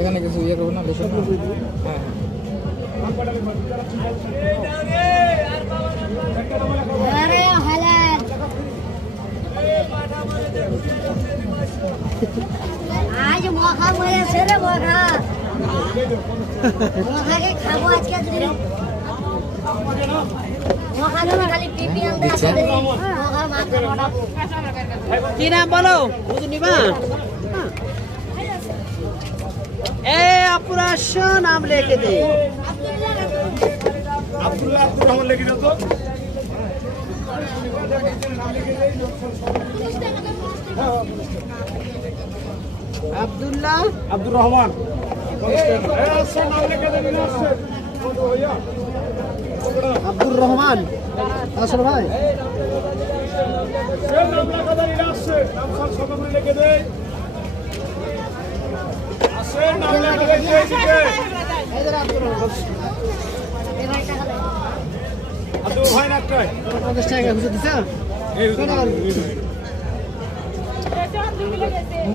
এখানে কিছু ইয়ে করবো না বেশি হ্যাঁ आज मौका मिले से रे मौका मौका के खाबो आज के दिन मौका तो खाली टीपी अंदर আছে मौका मात्र मोटाबो কি নাম বলো বুঝনিবা এ আপুরা নাম লিখে দে আব্দুল্লাহ আব্দুর রহমান লিখে দাও তো আব্দুল্লাহ আব্দুর রহমান নাম লিখে দেবেন আব্দুর রহমান আসল ভাই নাম লেখা দেন আসছে নাম সব সকলে লিখে দেয় আসছে নাম লেখা দেয় এদের আব্দুর রহমান আব্দুল ভাই নাকটাই 50 টাকা খুঁজে দিছা এই